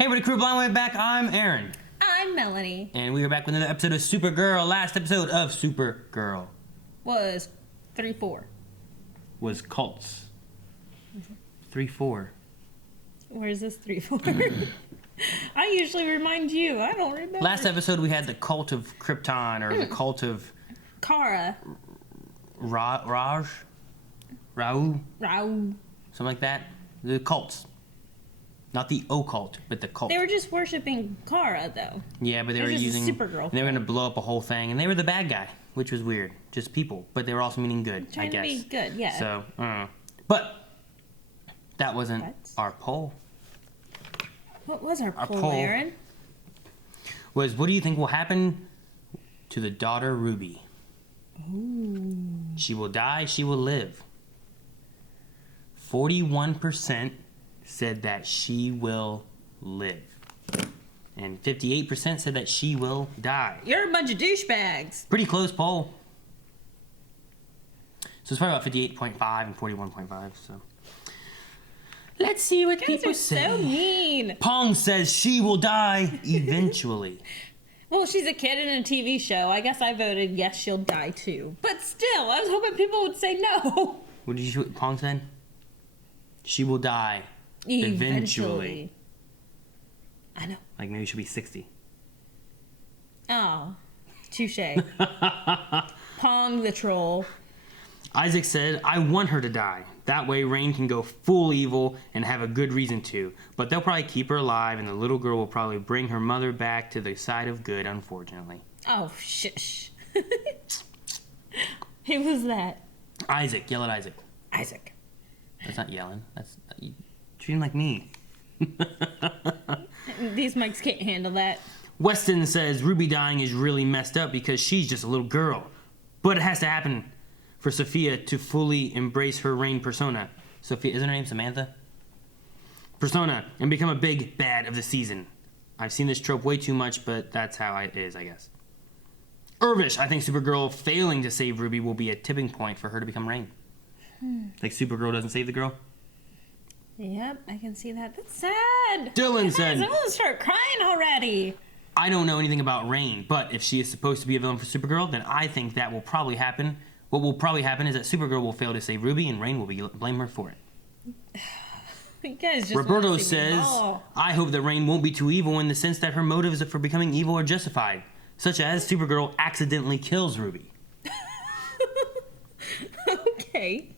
Hey, everybody, crew, blind way back. I'm Aaron. I'm Melanie. And we are back with another episode of Supergirl. Last episode of Supergirl Was 3-4. was cults. 3-4. Where's this 3-4? I usually remind you. I don't remember. Last episode we had the cult of Krypton, or the cult of Kara. Raul, something like that. The cults. Not the occult, but the cult. They were just worshiping Kara, though. Yeah, but they were just using Supergirl. They were gonna blow up a whole thing, and they were the bad guy, which was weird. Just people, but they were also meaning good. Trying I guess. to be good, yeah. So, but that wasn't our poll. What was our poll, poll Aaron? Was, what do you think will happen to the daughter Ruby? Ooh. She will die, she will live. 41% said that she will live. And 58% said that she will die. You're a bunch of douchebags. Pretty close poll. So it's probably about 58.5 and 41.5, so. Let's see what You guys people are say. so mean. Pong says she will die eventually. Well, she's a kid in a TV show. I guess I voted yes, she'll die too. But still, I was hoping people would say no. What did you, Pong said? She will die eventually. I know. Like maybe she'll be 60. Oh, touche. Pong the troll. Isaac said, I want her to die. That way Rain can go full evil and have a good reason to. But they'll probably keep her alive, and the little girl will probably bring her mother back to the side of good, unfortunately. Oh, shush. Who was that? Isaac. Yell at Isaac. Isaac. That's not yelling. That's you treat him like me. These mics can't handle that. Weston says Ruby dying is really messed up because she's just a little girl. But it has to happen for Sophia to fully embrace her Rain persona. Sophia, isn't her name Samantha? Persona, and become a big bad of the season. I've seen this trope way too much, but that's how it is, I guess. Irvish, I think Supergirl failing to save Ruby will be a tipping point for her to become Rain. Like Supergirl doesn't save the girl? Yep, I can see that. That's sad. Dylan said, I'm gonna start crying already. I don't know anything about Rain, but if she is supposed to be a villain for Supergirl, then I think that will probably happen. What will probably happen is that Supergirl will fail to save Ruby, and Rain will blame her for it. You guys just Roberto wanna see me says, bawl. I hope that Rain won't be too evil in the sense that her motives for becoming evil are justified, such as Supergirl accidentally kills Ruby. Okay.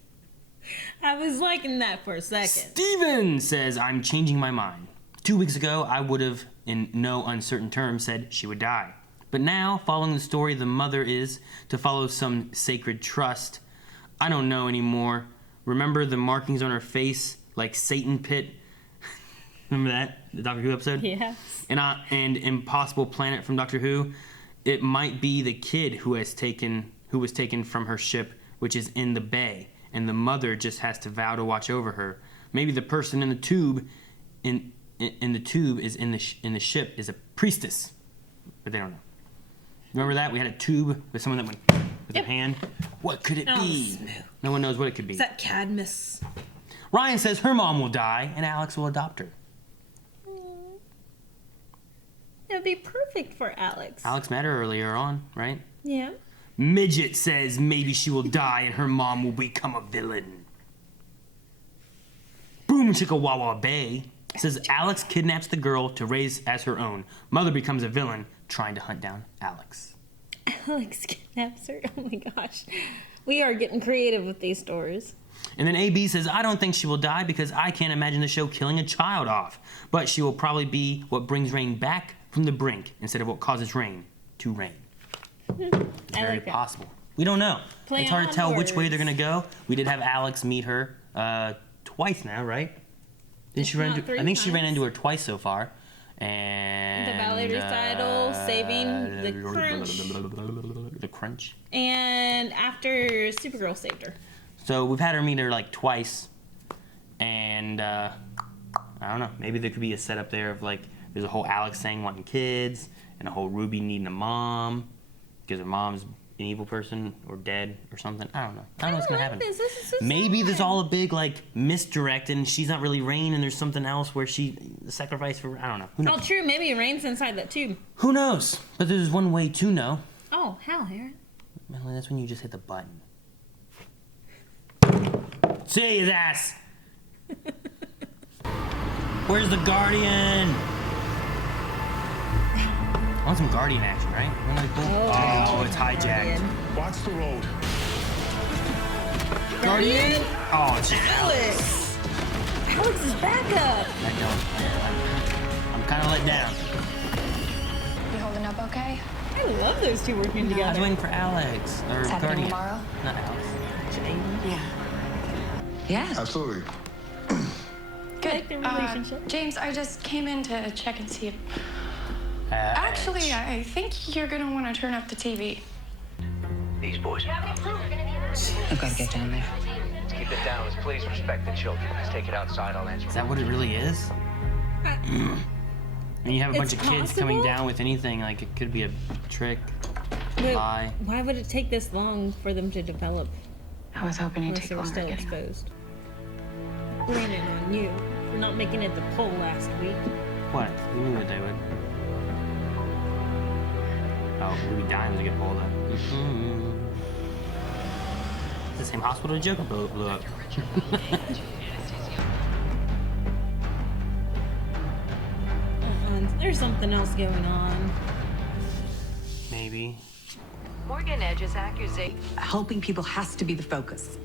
I was liking that for a second. Steven says, I'm changing my mind. 2 weeks ago, I would have, in no uncertain terms, said she would die. But now, following the story, the mother is to follow some sacred trust. I don't know anymore. Remember the markings on her face, like Satan Pit? Remember that? The Doctor Who episode? Yes. And Impossible Planet from Doctor Who? It might be the kid who was taken from her ship, which is in the bay, and the mother just has to vow to watch over her. Maybe the person in the tube in the tube is in the ship is a priestess, but they don't know. Remember that? We had a tube with someone that went with their hand. What could it be? Smooth. No one knows what it could be. Is that Cadmus? Ryan says her mom will die and Alex will adopt her. It would be perfect for Alex. Alex met her earlier on, right? Yeah. Midget says maybe she will die and her mom will become a villain. Boom Chicka Wawa Bay says Alex kidnaps the girl to raise as her own. Mother becomes a villain trying to hunt down Alex. Alex kidnaps her. Oh my gosh. We are getting creative with these stories. And then AB says, I don't think she will die because I can't imagine the show killing a child off. But she will probably be what brings Rain back from the brink instead of what causes Rain to reign. Very like possible. We don't know. Play It's hard to tell on which way they're words. going to go. We did have Alex meet her twice now, right? Didn't she run not into, three I think she ran times. into her twice so far. And The ballet recital, saving the crunch. The crunch. And after Supergirl saved her. So we've had her meet her like twice. And I don't know. Maybe there could be a setup there of like, there's a whole Alex saying wanting kids, and a whole Ruby needing a mom because her mom's an evil person or dead or something. I don't know. I don't know what's gonna happen. This is so Maybe sad. there's all a big like misdirect and she's not really Rain and there's something else where she sacrificed for. I don't know. Who knows? Oh, true. Maybe Rain's inside that tube. Who knows? But there's one way to know. Oh, how, Aaron? Melanie, that's when you just hit the button. See his ass. Where's the Guardian? I want some Guardian action, right? Oh, it's hijacked. Watch the road. Guardian? Oh, it's just Alex! Alex is back up! I'm kind of let down. You holding up okay? I love those two working I was together. waiting for Alex. Or Is happening Guardian. tomorrow? Not Alex. Yeah. Yes. Absolutely. Like their relationship. James, I just came in to check and see if... Actually, I think you're gonna want to turn up the TV. These boys. I've got to get down there. Keep it down. Let's please respect the children. Let's take it outside. I'll answer. Is that what it really is? And you have a bunch of It's kids coming possible? down with anything, like it could be a trick, But lie. why would it take this long for them to develop I was hoping you'd unless take they were longer still getting up. exposed? Blaming it on you for not making it the poll last week. What? We knew what they would. Oh, Ruby Dimes would get pulled up. The same hospital Joker blew up. There's something else going on. Maybe. Morgan Edge's accusation. Helping people has to be the focus.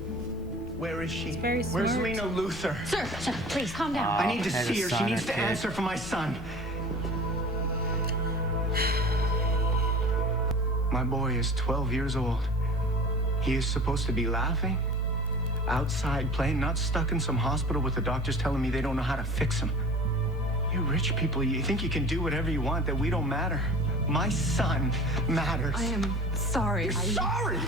Where is she? very Where's smart. Lena Luthor? Sir, please calm down. I need to has see a her. She son needs or to kid. answer for my son. My boy is 12 years old. He is supposed to be laughing, outside playing, not stuck in some hospital with the doctors telling me they don't know how to fix him. You rich people, you think you can do whatever you want, that we don't matter. My son matters. I am sorry. You're sorry!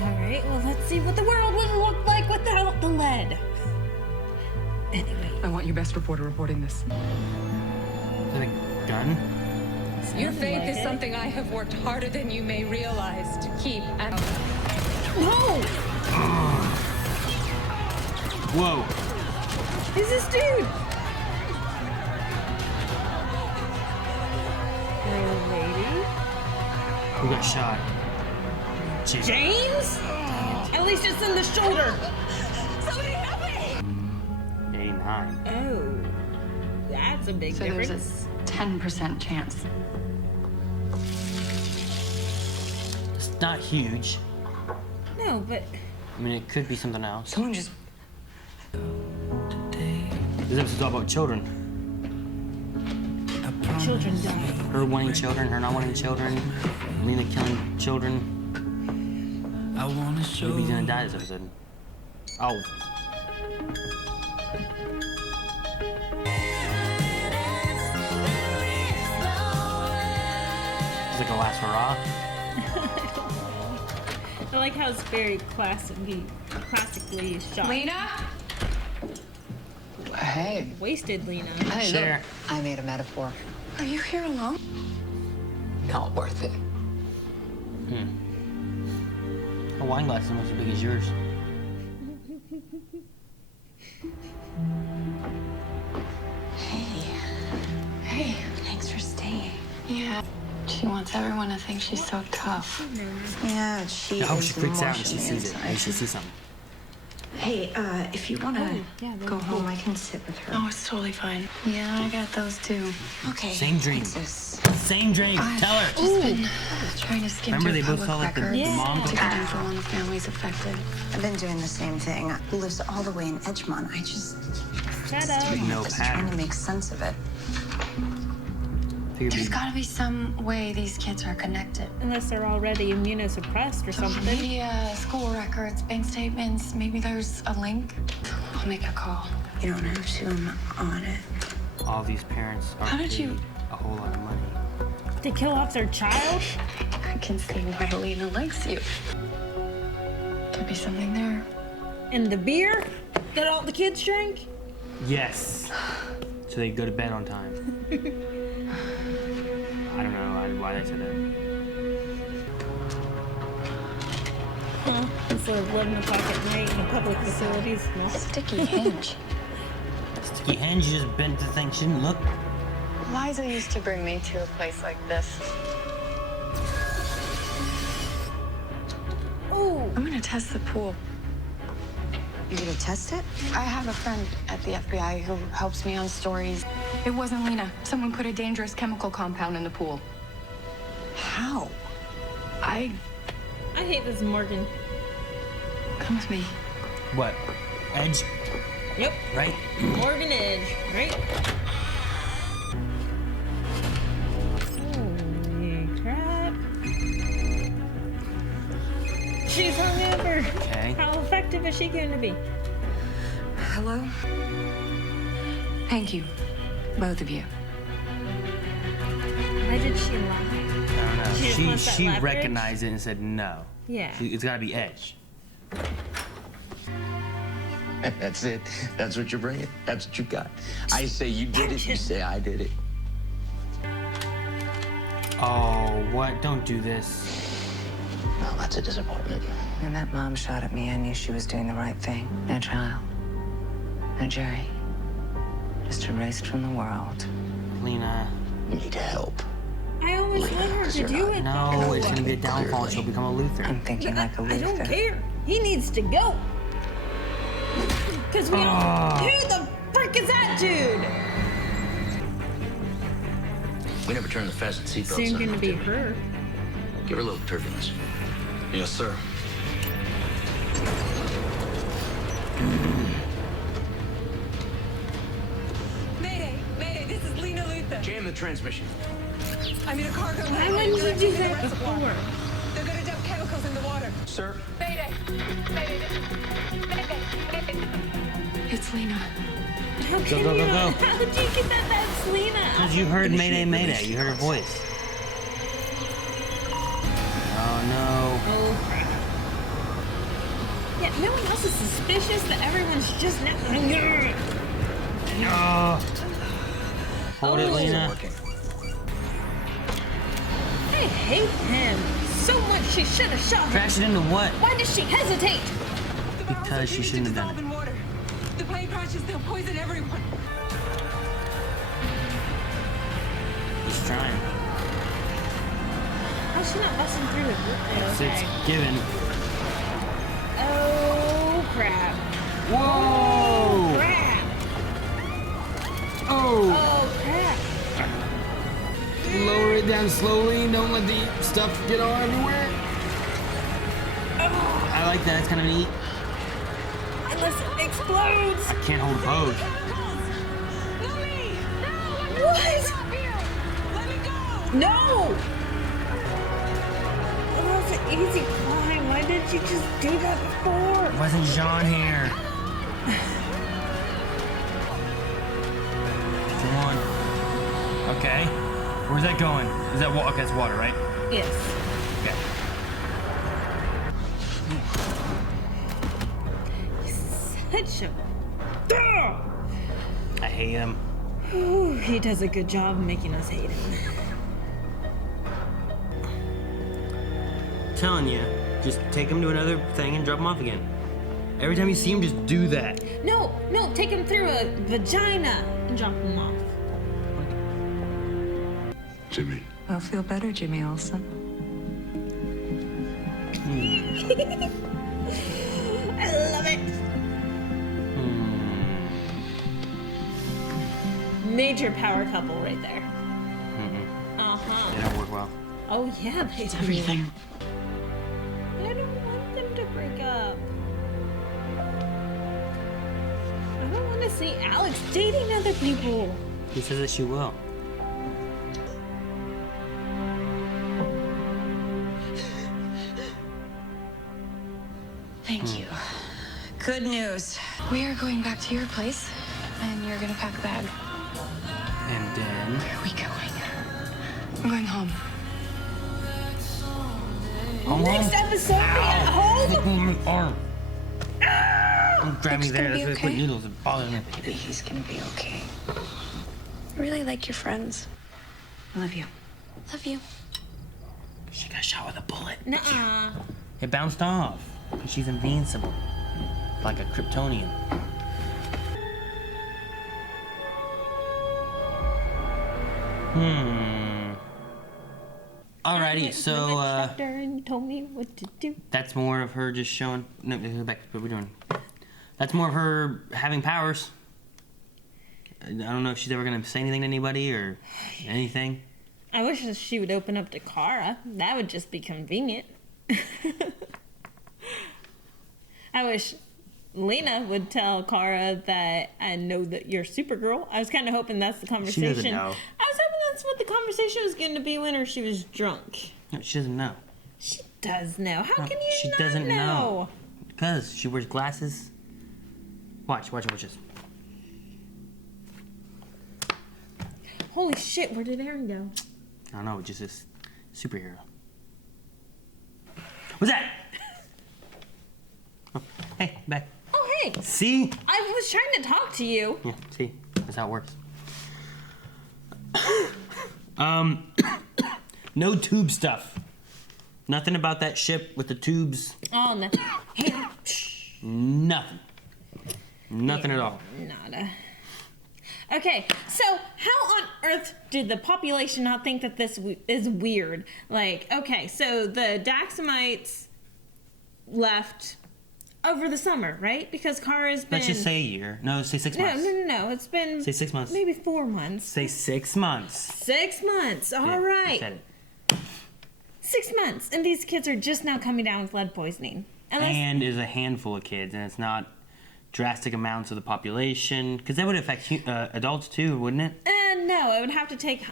Alright, well, let's see what the world would look like without the lead. Anyway, I want your best reporter reporting this. Is that a gun? Your sounded faith like is it. something I have worked harder than you may realize to keep. And No! Whoa! Who's this dude? Little lady. Who got shot? Jeez. James? At least it's in the shoulder. 89. Oh. That's a big So difference. there's a 10% chance. It's not huge. No, but I mean, it could be something else. someone just This episode's all about children. children die. Her wanting children, her not wanting children, Lena killing children. Ruby's gonna die this episode. Oh. It's like a last hurrah. I like how it's very classically shot. Lena? Hey. Wasted Lena. Hey, Share. look. I made a metaphor. Are you here alone? Not worth it. Her wine glass is almost as big as yours. Hey, thanks for staying. Yeah. She wants everyone to think she's so tough. Yeah, she I hope is she freaks out when she emotionally sees it. inside. When she sees something. Hey, if you want to yeah, go home, I can sit with her. Oh, it's totally fine. Yeah, I got those too. Okay. Same dream. what's this? Same dream. Tell her. Just been trying to skim Remember through they both public saw like the records mom to go get info on the families affected. I've been doing the same thing. Who lives all the way in Edgemont? I just Shut up. No just trying to pattern. make sense of it. Figured There's we- got to be some way these kids are connected. Unless they're already immunosuppressed or Social something. media, school records, bank statements. Maybe there's a link. I'll make a call. You don't have to. I'm on it. all these parents are How did you- paid a whole lot of money. To kill off their child? I can see why Lena likes you. Could be something there. And the beer that all the kids drank? Yes. So they go to bed on time. I don't know why they said that. It's like 11 o'clock at night in a public facilities. Sticky hinge. Sticky hands, you just bent the thing. She didn't look. Liza used to bring me to a place like this. Oh, I'm gonna test the pool. You're gonna test it? I have a friend at the FBI who helps me on stories. It wasn't Lena. Someone put a dangerous chemical compound in the pool. How? I hate this Morgan. Come with me. What? Edge? Yep. Right? Morgan Edge, right? Holy crap. She's hungover. Okay. How effective is she going to be? Hello? Thank you, both of you. Why did she lie? I don't know. She just wants that She leverage? recognized it and said no. Yeah. It's gotta be Edge. That's it. That's what you're bringing. That's what you got. I say you did it. You say I did it. Oh, what? Don't do this. Well, that's a disappointment. When that mom shot at me, I knew she was doing the right thing. No trial. No jury. Just erased from the world. Lena. You need help. I always Lena, want her 'cause to you're do not- it. No, though. it's gonna be a downfall. Clearly. She'll become a Luther. I'm thinking like a I Luther. don't care. He needs to go. Because we don't. Who the frick is that dude? We never turn the fasten seatbelts Soon on. going to be did we? her. Give her a little turbulence. Yes, sir. Mayday! Mayday, this is Lena Luther. Jam the transmission. I'm in a cargo Why plane. wouldn't you Directing do to the that reservoir. before? They're gonna dump chemicals in the water. Sir. Mayday! Mayday! It's Lena. How can go, you? go. How did you get that? That's Lena. Because you heard Mayday, Mayday. You heard her voice. Oh no. Oh crap. Yeah, no one else is suspicious, but everyone's just now. Oh. Hold it, Oh. Lena. I hate him so much. She should have shot her. Crash it into what? Why did she hesitate? The barrels Because are she heated shouldn't to have done dissolve in water. The plane crashes, they'll poison everyone. He's trying. How's she not busting through it? It's given. Oh crap. Whoa! Crap. Oh! Oh crap. Lower it down slowly. Don't let the stuff get all everywhere. I like that. It's kind of neat. Unless it explodes. I can't hold a pose. Not me! What? Stop here! Let me go! No! Well, that was an easy climb. Why didn't you just do that before? Wasn't Jean here? Come on. Okay. Where's that going? Is that water? Okay, it's water, right? Yes. Okay. Such a. I hate him. Ooh, he does a good job of making us hate him. Telling you, just take him to another thing and drop him off again. Every time you see him, just do that. No, take him through a vagina and drop him off. Jimmy. Well, feel better, Jimmy Olsen. I love it. Major power couple right there. Uh-huh. They don't work well. Oh yeah, they do. Everything. I don't want them to break up. I don't want to see Alex dating other people. He says that she will. Thank you. Good news. We are going back to your place, and you're gonna pack a bag. And then... Where are we going? I'm going home. Next episode, be at home. Look at my arm. Don't grab me It's there. gonna That's be why I put okay. noodles. It bothers me. Maybe he's gonna be okay. I really like your friends. I love you. Love you. She got shot with a bullet. Nuh-uh. It bounced off. 'Cause she's invincible. Like a Kryptonian. Alrighty, so And you told me what to do. that's more of her just showing. No, go back to what we're doing. That's more of her having powers. I don't know if she's ever gonna say anything to anybody or anything. I wish that she would open up to Kara. That would just be convenient. I wish Lena would tell Kara that I know that you're Supergirl. I was kind of hoping that's the conversation. She doesn't know. I was hoping that's what the conversation was going to be when she was drunk. No, she doesn't know. She does know. How can you She not doesn't know? know. Because she wears glasses. Watch this. Holy shit, where did Aaron go? I don't know, just this superhero. What's that? Oh, hey, back. Oh, hey. See? I was trying to talk to you. Yeah, see? That's how it works. No tube stuff. Nothing about that ship with the tubes. Oh, no. Hey. Nothing. Nothing at all. Nada. Okay, so how on earth did the population not think that this is weird? Like, okay, so the Daxamites left over the summer, right? Because Kara's been... Let's just say a year. No, say 6 months. No. It's been... Say 6 months. Maybe 4 months. Say 6 months. 6 months. All right. You said it. 6 months, and these kids are just now coming down with lead poisoning. And is a handful of kids, and it's not drastic amounts of the population, because that would affect adults too, wouldn't it? No, it would have to take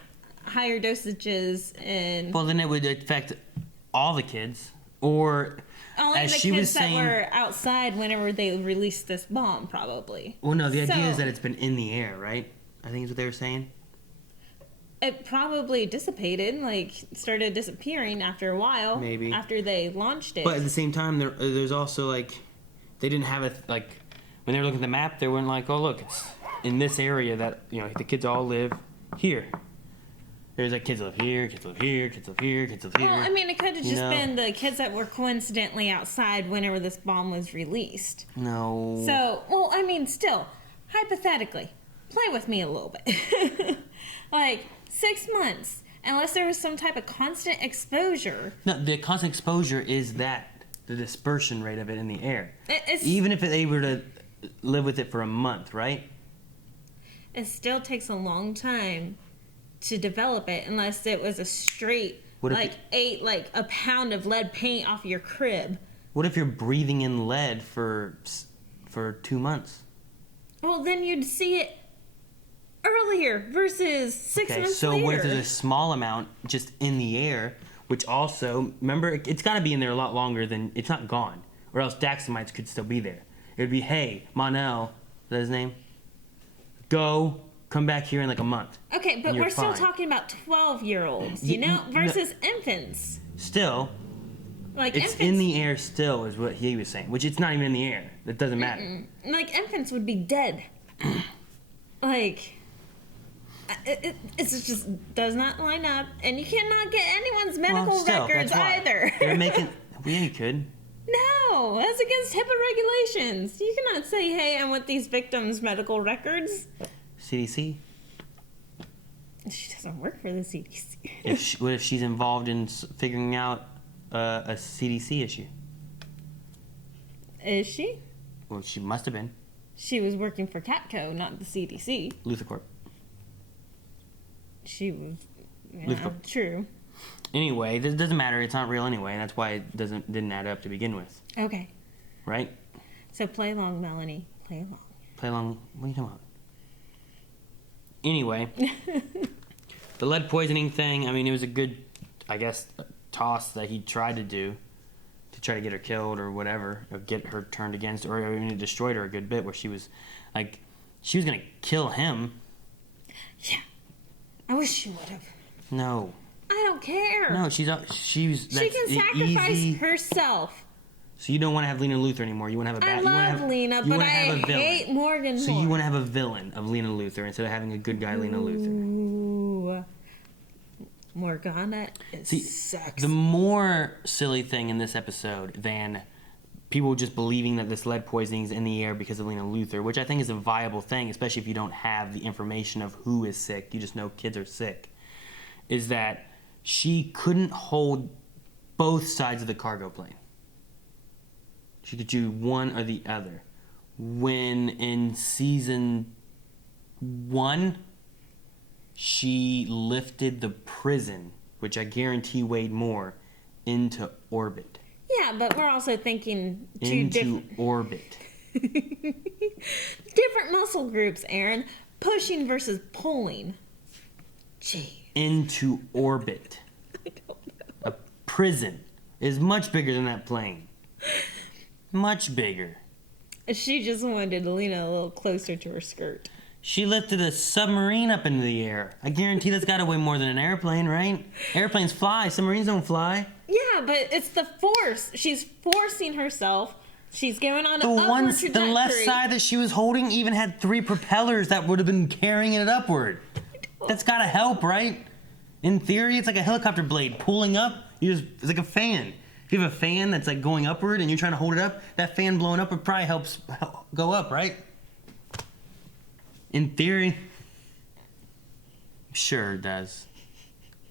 higher dosages and... Well, then it would affect all the kids, or only as the she kids was saying, that were outside whenever they released this bomb, probably. Well, no, the idea is that it's been in the air, right? I think is what they were saying. It probably dissipated, like started disappearing after a while. Maybe after they launched it. But at the same time, there's also like they didn't have it like when they were looking at the map, they weren't like, oh look, it's in this area that the kids all live here. There's like kids live here, kids live here, kids live here, kids live here. Well, I mean, it could have just been the kids that were coincidentally outside whenever this bomb was released. No. So, well, I mean, still, hypothetically, play with me a little bit. Like 6 months, unless there was some type of constant exposure. No, the constant exposure is the dispersion rate of it in the air. It's, even if they were to live with it for a month, right? It still takes a long time to develop it, unless it was a straight, ate like a pound of lead paint off your crib. What if you're breathing in lead for 2 months? Well, then you'd see it earlier versus 6 months later. So what if there's a small amount just in the air, which also, remember, it's got to be in there a lot longer than, it's not gone, or else Daxamites could still be there. It would be, hey, Monel, is that his name? Come back here in like a month. Okay, but we're still talking about 12-year-olds, versus infants. Still, like it's infants, in the air still is what he was saying, which it's not even in the air. It doesn't matter. Like infants would be dead. Like, it just does not line up, and you cannot get anyone's medical records either. They're making, yeah, you could. No, that's against HIPAA regulations. You cannot say, hey, I want these victims' medical records. CDC? She doesn't work for the CDC. What if she's involved in figuring out a CDC issue? Is she? Well, she must have been. She was working for CATCO, not the CDC. LutherCorp. She was... Yeah, LutherCorp. True. Anyway, this doesn't matter. It's not real anyway. That's why it didn't add up to begin with. Okay. Right? So play along, Melanie. Play along. Play along? What are you talking about? Anyway, the lead poisoning thing, I mean, it was a good, I guess, toss that he tried to do to try to get her killed or whatever, or get her turned against, or even it destroyed her a good bit where she was going to kill him. Yeah. I wish she would have. No. I don't care. No, she can sacrifice herself. So you don't want to have Lena Luthor anymore. You want to have a bad. I love Lena, but I hate Morgan more. So you want to have a villain of Lena Luthor instead of having a good guy Lena Luthor. Ooh. Morgana is sexy. The more silly thing in this episode than people just believing that this lead poisoning is in the air because of Lena Luthor, which I think is a viable thing, especially if you don't have the information of who is sick. You just know kids are sick. Is that she couldn't hold both sides of the cargo plane. She could do one or the other. When in season 1, she lifted the prison, which I guarantee weighed more, into orbit. Yeah, but we're also thinking into orbit. Different muscle groups, Aaron. Pushing versus pulling. Gee. Into orbit. I don't know. A prison is much bigger than that plane. Much bigger. She just wanted Lena a little closer to her skirt. She lifted a submarine up into the air. I guarantee that's got to weigh more than an airplane, right? Airplanes fly. Submarines don't fly. Yeah, but it's the force. She's forcing herself. She's going on an upward trajectory. The left side that she was holding even had 3 propellers that would have been carrying it upward. That's got to help, right? In theory, it's like a helicopter blade pulling up. It's like a fan. If you have a fan that's like going upward and you're trying to hold it up, that fan blowing up would probably helps go up, right? In theory. Sure it does.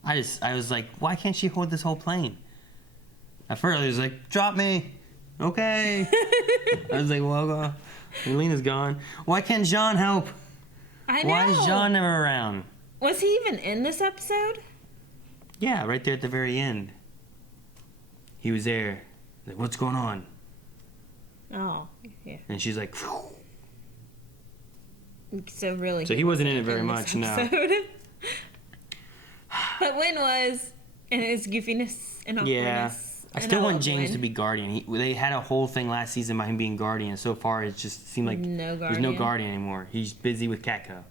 I was like, why can't she hold this whole plane? At first I was like, drop me. Okay. I was like, well, Lena's gone. Why can't John help? I know. Why is John never around? Was he even in this episode? Yeah, right there at the very end. He was there. Like, what's going on? Oh, yeah. And she's like, phew. So really. So he wasn't in it very much, no. But Wynn was, and his goofiness and awkwardness. Yeah. I still want James to be Guardian. They had a whole thing last season about him being Guardian. So far, it just seemed like there's no Guardian anymore. He's busy with Catco.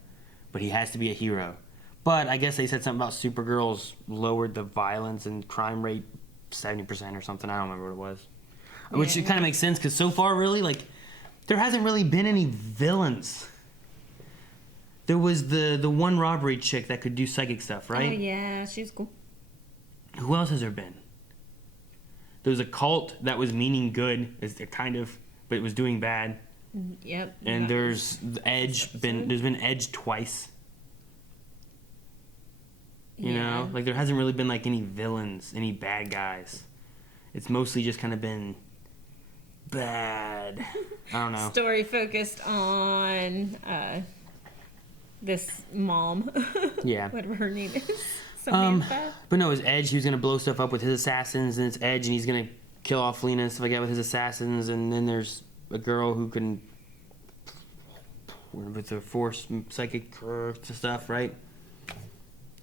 But he has to be a hero. But I guess they said something about Supergirl's lowered the violence and crime rate 70% or something. I don't remember what it was. Yeah. Which kind of makes sense because so far, really, like, there hasn't really been any villains. There was the one robbery chick that could do psychic stuff, right? Oh, yeah. She's cool. Who else has there been? There was a cult that was meaning good, kind of, but it was doing bad. Yep. And there's Edge. There's been Edge twice. You know? Like, there hasn't really been, like, any villains, any bad guys. It's mostly just kind of been bad. I don't know. Story focused on this mom. Yeah. Whatever her name is. Samantha. But no, it's Edge. He was going to blow stuff up with his assassins, and it's Edge, and he's going to kill off Lena and stuff like that with his assassins, and then there's a girl who can, with the force psychic stuff, right?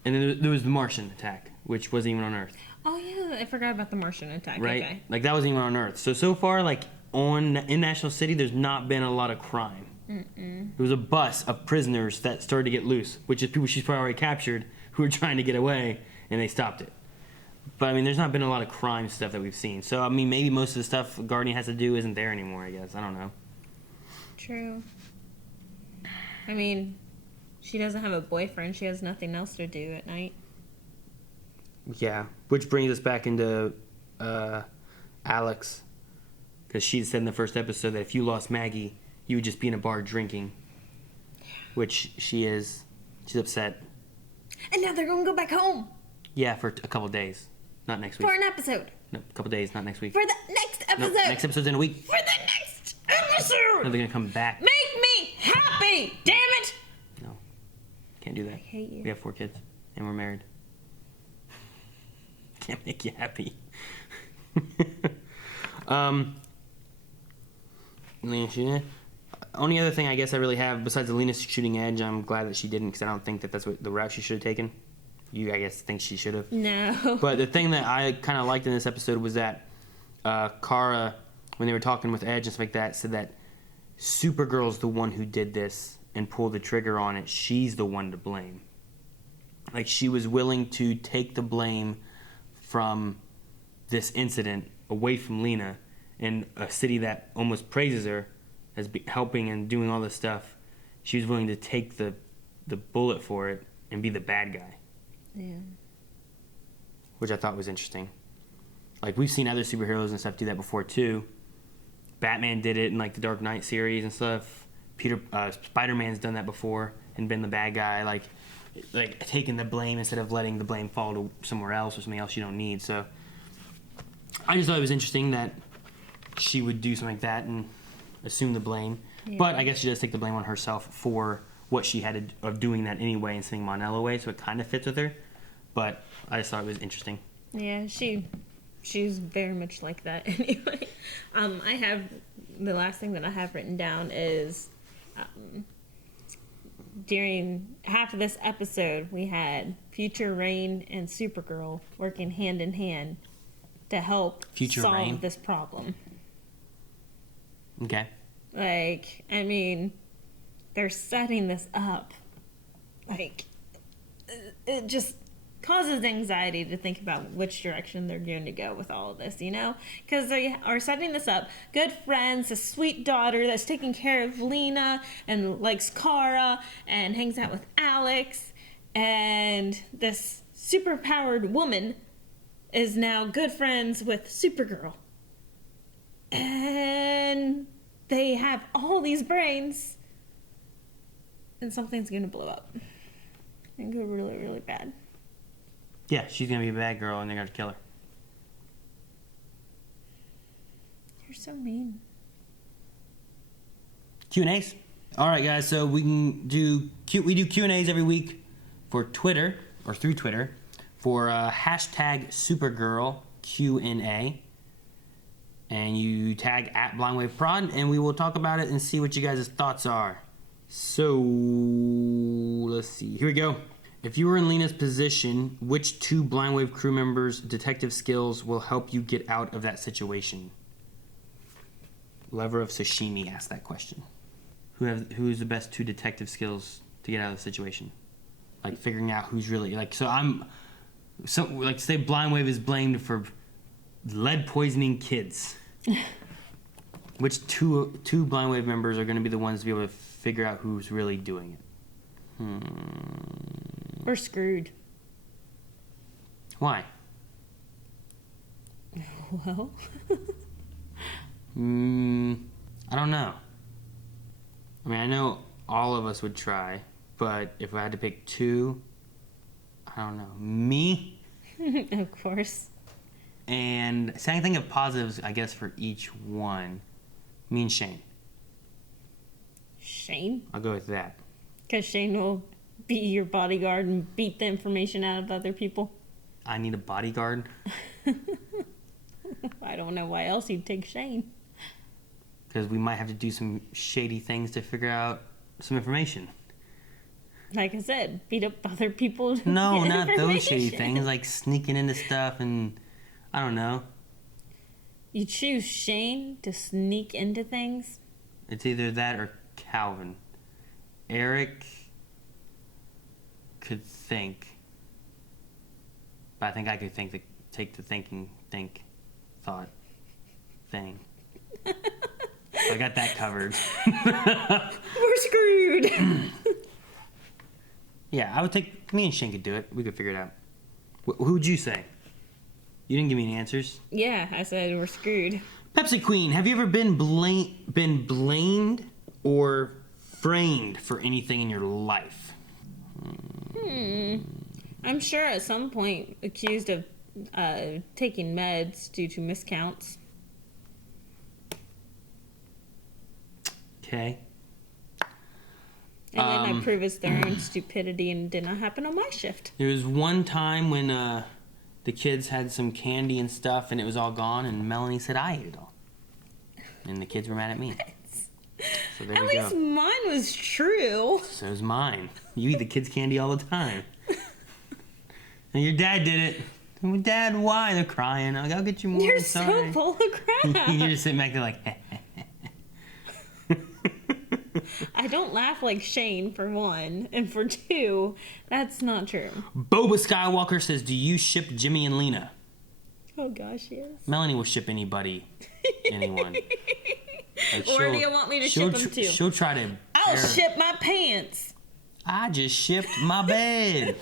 And then there was the Martian attack, which wasn't even on Earth. Oh, yeah, I forgot about the Martian attack. Right? Okay. Like, that wasn't even on Earth. So far, like, in National City, there's not been a lot of crime. There was a bus of prisoners that started to get loose, which is people she's probably already captured who were trying to get away, and they stopped it. But, I mean, there's not been a lot of crime stuff that we've seen. So, I mean, maybe most of the stuff Guardian has to do isn't there anymore, I guess. I don't know. True. I mean, she doesn't have a boyfriend. She has nothing else to do at night. Yeah, which brings us back into Alex. Because she said in the first episode that if you lost Maggie, you would just be in a bar drinking. Which she is. She's upset. And now they're going to go back home. Yeah, for a couple days. Not next week. For an episode. No, a couple days, not next week. For the next episode. No, next episode's in a week. For the next episode. No, they're going to come back. Make me happy, damn it. No, can't do that. I hate you. We have 4 kids, and we're married. Can't make you happy. Only other thing I guess I really have, besides Alina shooting Edge, I'm glad that she didn't, because I don't think that that's what the route she should have taken. You, I guess, think she should have. No. But the thing that I kind of liked in this episode was that Kara, when they were talking with Edge and stuff like that, said that Supergirl's the one who did this and pulled the trigger on it. She's the one to blame. Like, she was willing to take the blame from this incident away from Lena, in a city that almost praises her as helping and doing all this stuff. She was willing to take the bullet for it and be the bad guy. Yeah. which I thought was interesting. Like, we've seen other superheroes and stuff do that before, too. Batman did it in, like, the Dark Knight series and stuff. Spider-Man's done that before and been the bad guy, like taking the blame instead of letting the blame fall to somewhere else or something else you don't need. So I just thought it was interesting that she would do something like that and assume the blame. Yeah. But I guess she does take the blame on herself for what she had of doing that anyway and sending Mon-El away, so it kind of fits with her. But I just thought it was interesting. Yeah, she's very much like that anyway. I have the last thing that I have written down is during half of this episode we had Future Rain and Supergirl working hand in hand to help solve this problem. Okay. Like, I mean, they're setting this up. Like, it just causes anxiety to think about which direction they're going to go with all of this, you know? Because they are setting this up. Good friends, a sweet daughter that's taking care of Lena and likes Kara and hangs out with Alex. And this super-powered woman is now good friends with Supergirl. And they have all these brains. And something's going to blow up. And go really, really bad. Yeah, she's going to be a bad girl and they're going to kill her. You're so mean. Q&As. All right, guys, so we do Q&As every week for Twitter, or through Twitter, for hashtag Supergirl Q&A. And you tag at BlindWaveProd, and we will talk about it and see what you guys' thoughts are. So, let's see. Here we go. If you were in Lena's position, which two Blindwave crew members' detective skills will help you get out of that situation? Lever of Sashimi asked that question. Who is the best two detective skills to get out of the situation? Like figuring out who's really like. So say Blindwave is blamed for lead poisoning kids. Which two Blindwave members are going to be the ones to be able to figure out who's really doing it? We're screwed. Why? Well, I don't know. I mean, I know all of us would try, but if I had to pick two, I don't know. Me? Of course. And so I can think of positives, I guess, for each one. Me and Shane. Shane? I'll go with that. Because Shane will be your bodyguard and beat the information out of other people. I need a bodyguard? I don't know why else you'd take Shane. Because we might have to do some shady things to figure out some information. Like I said, beat up other people. No, not those shady things, like sneaking into stuff and, I don't know. You choose Shane to sneak into things? It's either that or Calvin. Eric could think, but I think I could take the thinking thought thing. So I got that covered. We're screwed. Yeah, I would take. Me and Shane could do it. We could figure it out. Who would you say? You didn't give me any answers. Yeah, I said we're screwed. Pepsi Queen, have you ever been blamed or framed for anything in your life? I'm sure at some point accused of taking meds due to miscounts. Okay. And then I prove it's their own stupidity and it did not happen on my shift. There was one time when the kids had some candy and stuff and it was all gone and Melanie said I ate it all. And the kids were mad at me. So there at we least go. Mine was true. So's mine. You eat the kids' candy all the time. And your dad did it. And Dad, why? They're crying. I'll get you more. You're Sorry. so full of crap. You're just sitting back there like, I don't laugh like Shane, for one. And for two, that's not true. Boba Skywalker says, do you ship Jimmy and Lena? Oh, gosh, yes. Melanie will ship anybody. Anyone. Like, Or do you want me to ship them too? She'll try to... I'll ship my pants. I just shipped my bed.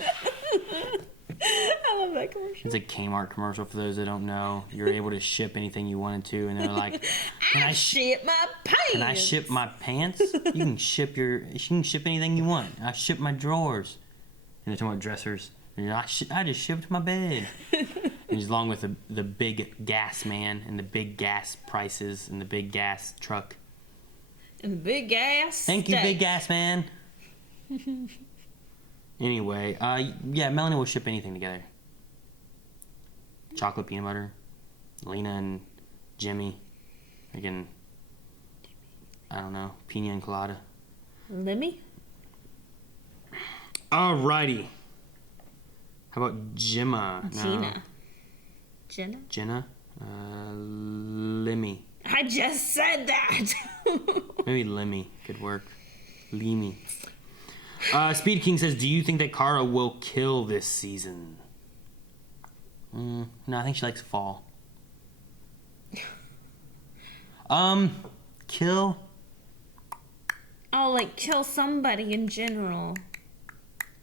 I love that commercial. It's a Kmart commercial for those that don't know. You're able to ship anything you wanted to, and they're like, "Can I ship my pants? Can I ship my pants? You can ship anything you want. I ship my drawers." And they're talking about dressers. And I just shipped my bed. And he's along with the big gas man and the big gas prices and the big gas truck. And the big gas. Thank you, big gas man. Anyway, yeah, Melanie will ship anything together. Chocolate peanut butter. Lena and Jimmy. Again, I don't know, pina and colada. Lemmy? Alrighty. How about Gemma? Gina. No. Jenna? Lemmy. I just said that. Maybe Lemmy could work. Lemmy. Speed King says, do you think that Kara will kill this season? No, I think she likes fall. Kill? Oh, like kill somebody in general.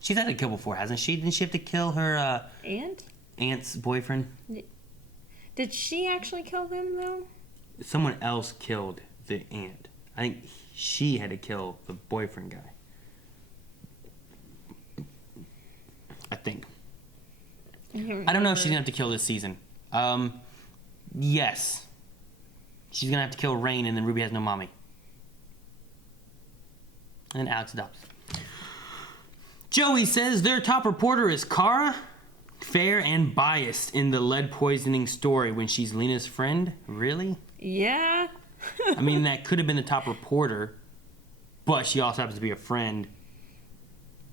She's had to kill before, hasn't she? Didn't she have to kill her, aunt's boyfriend? Did she actually kill him, though? Someone else killed the aunt. I think she had to kill the boyfriend guy. I think. I don't know if she's gonna have to kill this season. Yes. She's gonna have to kill Rain, and then Ruby has no mommy. And Alex adopts. Joey says their top reporter is Kara. Fair and biased in the lead poisoning story when she's Lena's friend. Really? Yeah. I mean, that could have been the top reporter, but she also happens to be a friend.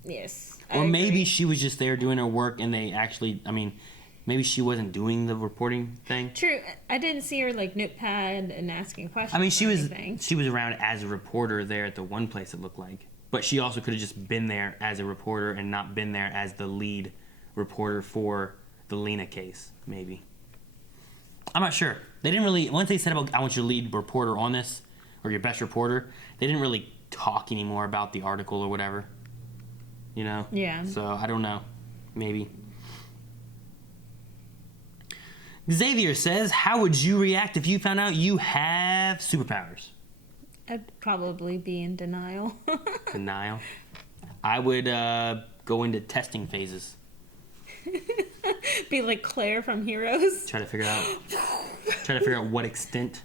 Yes. Or maybe she was just there doing her work and they actually, I mean, maybe she wasn't doing the reporting thing. True. I didn't see her like notepad and asking questions. I mean, she was around as a reporter there at the one place it looked like. But she also could have just been there as a reporter and not been there as the lead reporter for the Lena case, maybe. I'm not sure. They didn't really, once they said about, I want your lead reporter on this, or your best reporter, they didn't really talk anymore about the article or whatever. You know? Yeah. So, I don't know. Maybe. Xavier says, how would you react if you found out you have superpowers? I'd probably be in denial. Denial? I would go into testing phases. Be like Claire from Heroes. Try to figure out what extent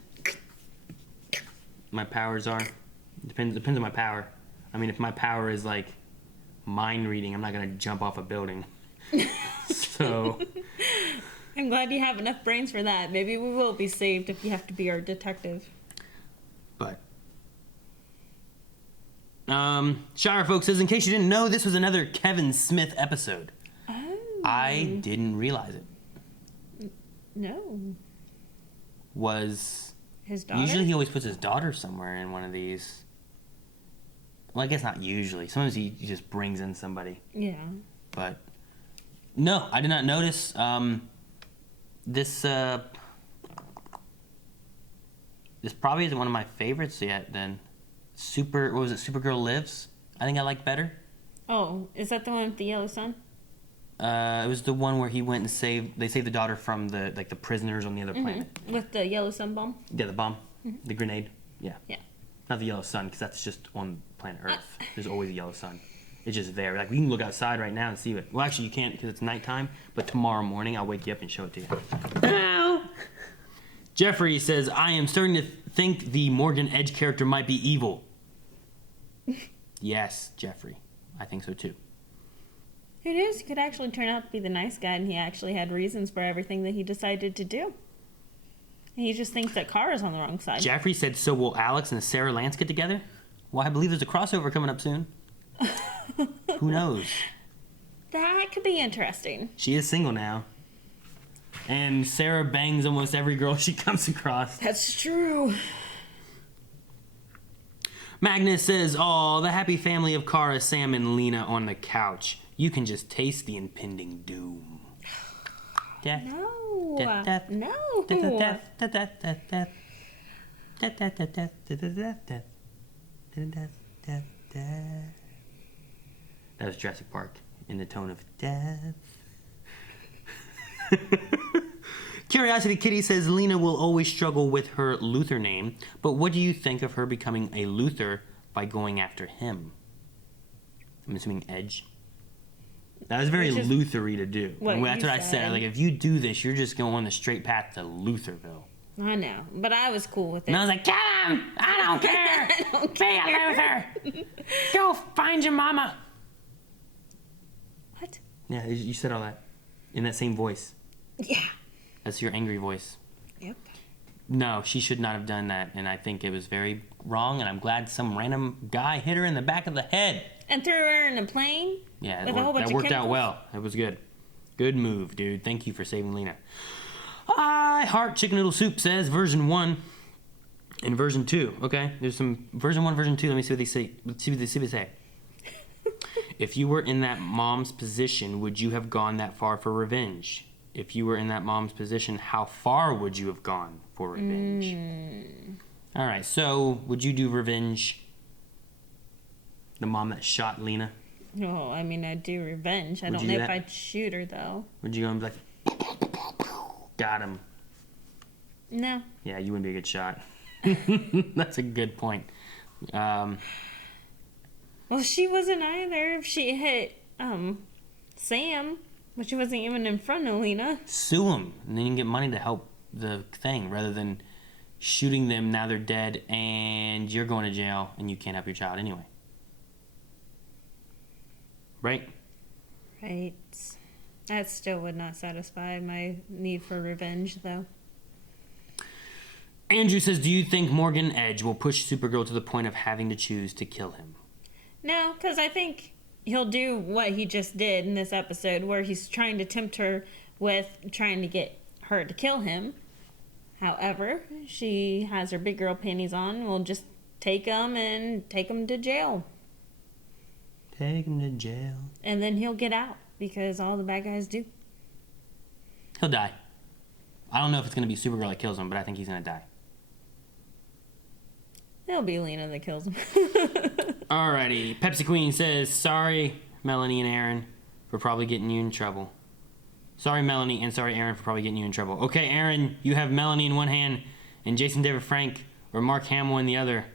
my powers are. Depends on my power. I mean, if my power is like mind reading, I'm not gonna jump off a building. So I'm glad you have enough brains for that. Maybe we will be saved if you have to be our detective. But Shire Folks says, in case you didn't know, this was another Kevin Smith episode. Oh. I didn't realize it. No. Was his daughter? Usually he always puts his daughter somewhere in one of these. Well, I guess not usually. Sometimes he just brings in somebody. Yeah. But no, I did not notice. This probably isn't one of my favorites yet. Then, what was it? Supergirl Lives. I think I like better. Oh, is that the one with the yellow sun? It was the one where he went and they saved the daughter from the prisoners on the other planet. With the yellow sun bomb? Yeah, the bomb. The grenade. Yeah. Yeah. Not the yellow sun, because that's just on planet Earth. There's always a yellow sun. It's just there. Like, we can look outside right now and see it. Well, actually, you can't because it's nighttime, but tomorrow morning I'll wake you up and show it to you. Ow! Jeffrey says, I am starting to think the Morgan Edge character might be evil. Yes, Jeffrey. I think so too. Who knows? He could actually turn out to be the nice guy, and he actually had reasons for everything that he decided to do. He just thinks that Kara's on the wrong side. Jeffrey said, so will Alex and Sarah Lance get together? Well, I believe there's a crossover coming up soon. Who knows? That could be interesting. She is single now. And Sarah bangs almost every girl she comes across. That's true. Magnus says, oh, the happy family of Kara, Sam, and Lena on the couch. You can just taste the impending doom. Death. No. Death, death. No. Death, death, death, death, death, death. Death, death, death, death, death, death, death. Death, death, death. That was Jurassic Park in the tone of death. Curiosity Kitty says Lena will always struggle with her Luthor name, but what do you think of her becoming a Luthor by going after him? I'm assuming Edge. That was very Luthor-y to do. That's what I said. Like, if you do this, you're just going on the straight path to Luthorville. I know, but I was cool with it. And I was like, get him! I don't care! Be a Luthor! Go find your mama! What? Yeah, you said all that. In that same voice. Yeah. That's your angry voice. Yep. No, she should not have done that, and I think it was very wrong, and I'm glad some random guy hit her in the back of the head. And threw her in a plane? Yeah, that worked out well. It was good. Good move, dude. Thank you for saving Lena. I Heart Chicken Noodle Soup says version 1 and version 2. Okay, there's some version 1, version 2. Let me see what they say. See what they say. If you were in that mom's position, would you have gone that far for revenge? If you were in that mom's position, how far would you have gone for revenge? All right, so would you do revenge? The mom that shot Lena? No, I mean, I'd do revenge. I don't know if I'd shoot her, though. Would you go and be like, got him? No. Yeah, you wouldn't be a good shot. That's a good point. Well, she wasn't either. If she hit Sam, but she wasn't even in front of Lena. Sue him, and then you can get money to help the thing, rather than shooting them, now they're dead, and you're going to jail, and you can't help your child anyway. Right? Right. That still would not satisfy my need for revenge, though. Andrew says, do you think Morgan Edge will push Supergirl to the point of having to choose to kill him? No, because I think he'll do what he just did in this episode, where he's trying to tempt her with trying to get her to kill him. However, she has her big girl panties on. We'll just take him to jail. Take him to jail. And then he'll get out, because all the bad guys do. He'll die. I don't know if it's going to be Supergirl that kills him, but I think he's going to die. It'll be Lena that kills him. Alrighty. Pepsi Queen says, sorry, Melanie and Aaron, for probably getting you in trouble. Sorry, Melanie, and sorry, Aaron, for probably getting you in trouble. Okay, Aaron, you have Melanie in one hand and Jason David Frank or Mark Hamill in the other.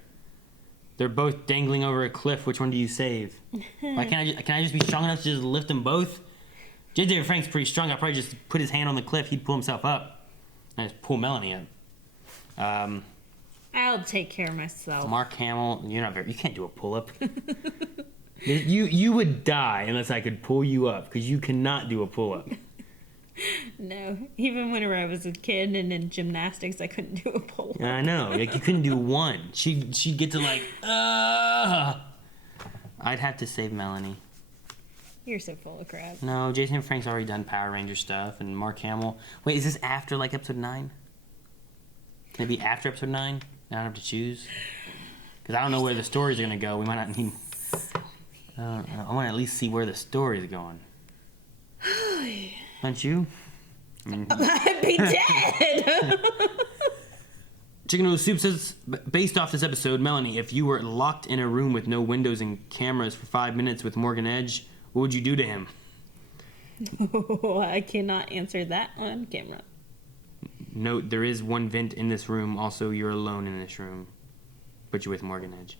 They're both dangling over a cliff. Which one do you save? Why can't I just be strong enough to just lift them both? Jason David Frank's pretty strong. I'd probably just put his hand on the cliff. He'd pull himself up. I just pull Melanie up. I'll take care of myself. Mark Hamill, you can't do a pull-up. You would die unless I could pull you up, because you cannot do a pull-up. No, even whenever I was a kid and in gymnastics, I couldn't do a pull-up. I know, like you couldn't do one. She'd get to like, I'd have to save Melanie. You're so full of crap. No, Jason Frank's already done Power Ranger stuff, and Mark Hamill. Wait, is this after like episode 9? Can it be after episode 9? Now I have to choose, because I don't know where the stories are gonna go. We might not need. I want to at least see where the story is going. Don't you? I'd be dead. Chicken Noodle Soup says, based off this episode, Melanie, if you were locked in a room with no windows and cameras for 5 minutes with Morgan Edge, what would you do to him? Oh, I cannot answer that on camera. Note, there is one vent in this room. Also, you're alone in this room. But you're with Morgan Edge.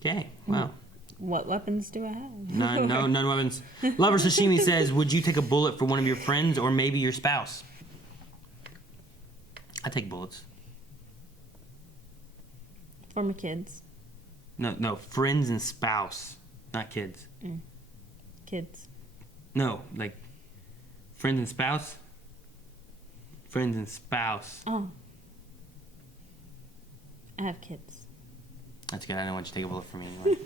Okay, wow. What weapons do I have? None weapons. Lover Sashimi says, would you take a bullet for one of your friends or maybe your spouse? I take bullets. For my kids. No, friends and spouse, not kids. Kids. No, like friends and spouse. Friends and spouse. Oh. I have kids. That's good. I don't want you to take a bullet for me anyway.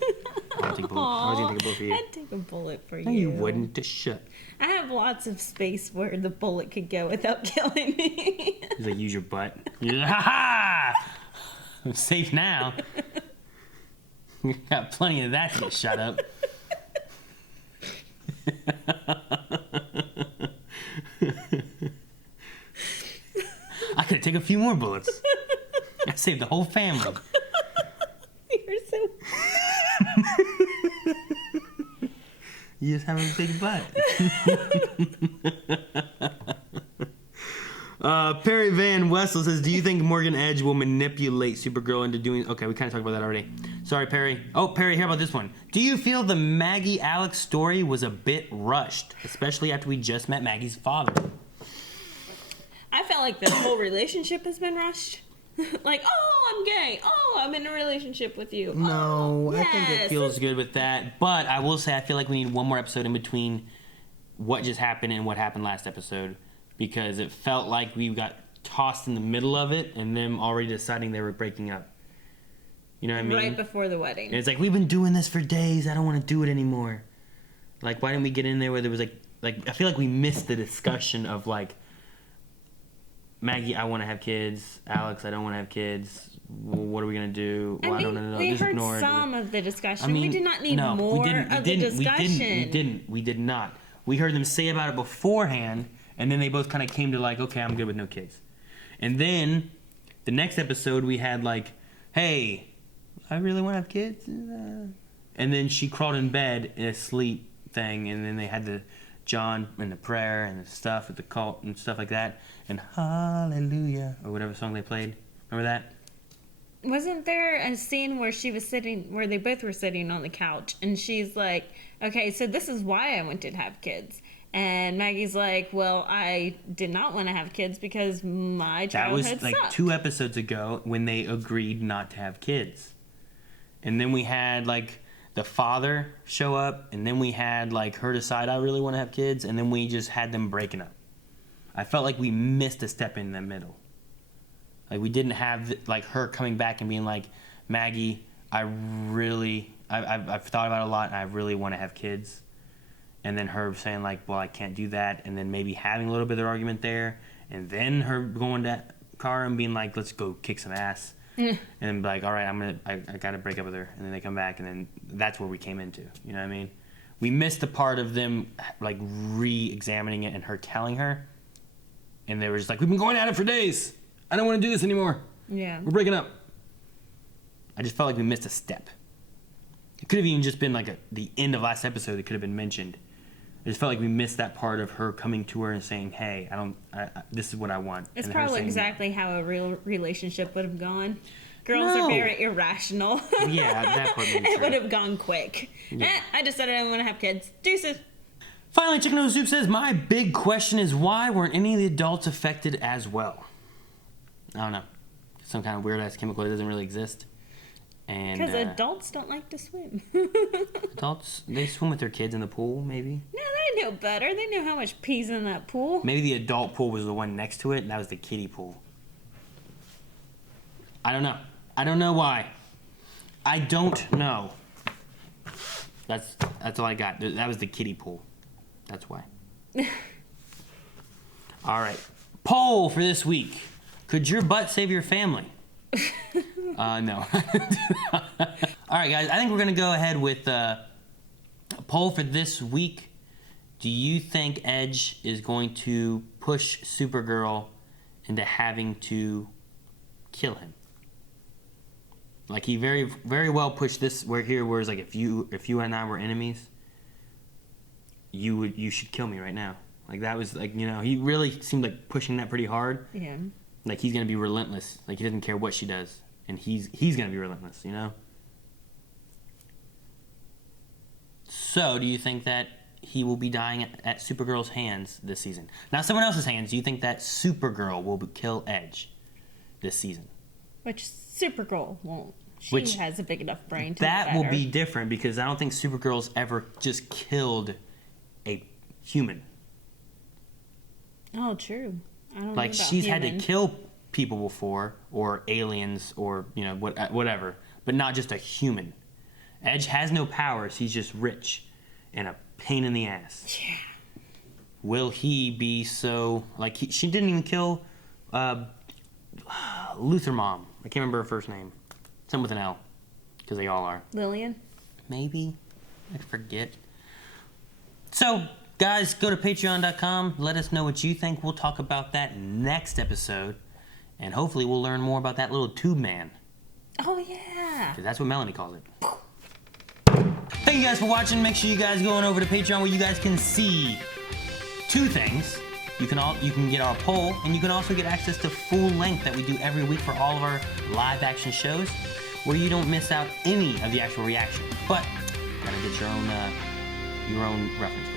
I was going to take a bullet for you. I'd take a bullet for you. No, you wouldn't. Just shut. I have lots of space where the bullet could go without killing me. He's like, use your butt. Ha! I'm safe now. You got plenty of that to get shut up. I could take a few more bullets. I saved the whole family. You're so... You just have a big butt. Perry Van Wessel says, do you think Morgan Edge will manipulate Supergirl into doing... Okay, we kind of talked about that already. Sorry, Perry. Oh, Perry, how about this one? Do you feel the Maggie Alex story was a bit rushed, especially after we just met Maggie's father? I felt like the whole relationship has been rushed. Like, oh, I'm gay. Oh, I'm in a relationship with you. No, oh, I think it feels good with that. But I will say I feel like we need one more episode in between what just happened and what happened last episode. Because it felt like we got tossed in the middle of it and them already deciding they were breaking up. You know what I mean? Right before the wedding. And it's like, we've been doing this for days. I don't want to do it anymore. Like, why didn't we get in there where there was like I feel like we missed the discussion of like, Maggie, I want to have kids. Alex, I don't want to have kids. Well, what are we going to do? Well, I don't know. We just heard ignore some of the discussion. I mean, we did not need more of the discussion. We did not. We heard them say about it beforehand, and then they both kind of came to like, okay, I'm good with no kids. And then the next episode we had like, hey, I really want to have kids. And then she crawled in bed in a sleep thing, and then they had the John and the prayer and the stuff with the cult and stuff like that. And Hallelujah, or whatever song they played. Remember that? Wasn't there a scene where where they both were sitting on the couch, and she's like, okay, so this is why I wanted to have kids. And Maggie's like, well, I did not want to have kids because my childhood That was like sucked. 2 episodes ago when they agreed not to have kids. And then we had like the father show up, and then we had like her decide I really want to have kids, and then we just had them breaking up. I felt like we missed a step in the middle. Like we didn't have like her coming back and being like, Maggie, I've thought about it a lot, and I really want to have kids. And then her saying like, well, I can't do that, and then maybe having a little bit of argument there, and then her going to Kara and being like, let's go kick some ass. And then be like, all right, I gotta break up with her. And then they come back, and then that's where we came into. You know what I mean? We missed the part of them like re-examining it and her telling her. And they were just like, we've been going at it for days. I don't want to do this anymore. Yeah. We're breaking up. I just felt like we missed a step. It could have even just been like the end of last episode. It could have been mentioned. I just felt like we missed that part of her coming to her and saying, hey, this is what I want. It's and her probably saying, exactly how a real relationship would have gone. Girls are very irrational. Yeah, that part It would have gone quick. Yeah. I decided I want to have kids. Deuces. Finally, Chicken Noodle Soup says, my big question is why weren't any of the adults affected as well? I don't know. Some kind of weird-ass chemical that doesn't really exist. Because adults don't like to swim. Adults, they swim with their kids in the pool, maybe? No, they know better. They know how much pee's in that pool. Maybe the adult pool was the one next to it, and that was the kiddie pool. I don't know. I don't know why. I don't know. That's all I got. That was the kiddie pool. That's why. All right. Poll for this week. Could your butt save your family? No. All right, guys. I think we're going to go ahead with a poll for this week. Do you think Edge is going to push Supergirl into having to kill him? Like he very, very well pushed this whereas like if you and I were enemies, you should kill me right now. Like that was like, you know, he really seemed like pushing that pretty hard. Yeah. Like he's gonna be relentless. Like he doesn't care what she does, and he's gonna be relentless. You know. So, do you think that he will be dying at Supergirl's hands this season? Not someone else's hands. Do you think that Supergirl will kill Edge this season? Which Supergirl won't. She has a big enough brain to That will be different because I don't think Supergirl's ever just killed a human. Oh, true. I don't know Like about she's human. had to kill people before, or aliens, or you know whatever, but not just a human. Edge has no powers. He's just rich and a pain in the ass. Yeah. Will he be so like she didn't even kill Luther Mom? I can't remember her first name. Something with an L, because they all are. Lillian? Maybe. I forget. So, guys, go to patreon.com. Let us know what you think. We'll talk about that next episode. And hopefully we'll learn more about that little tube man. Oh, yeah. Because that's what Melanie calls it. Thank Thank you guys for watching. Make sure you guys go on over to Patreon where you guys can see two things. You can get our poll, and you can also get access to full length that we do every week for all of our live action shows, where you don't miss out any of the actual reaction. But gotta get your own reference.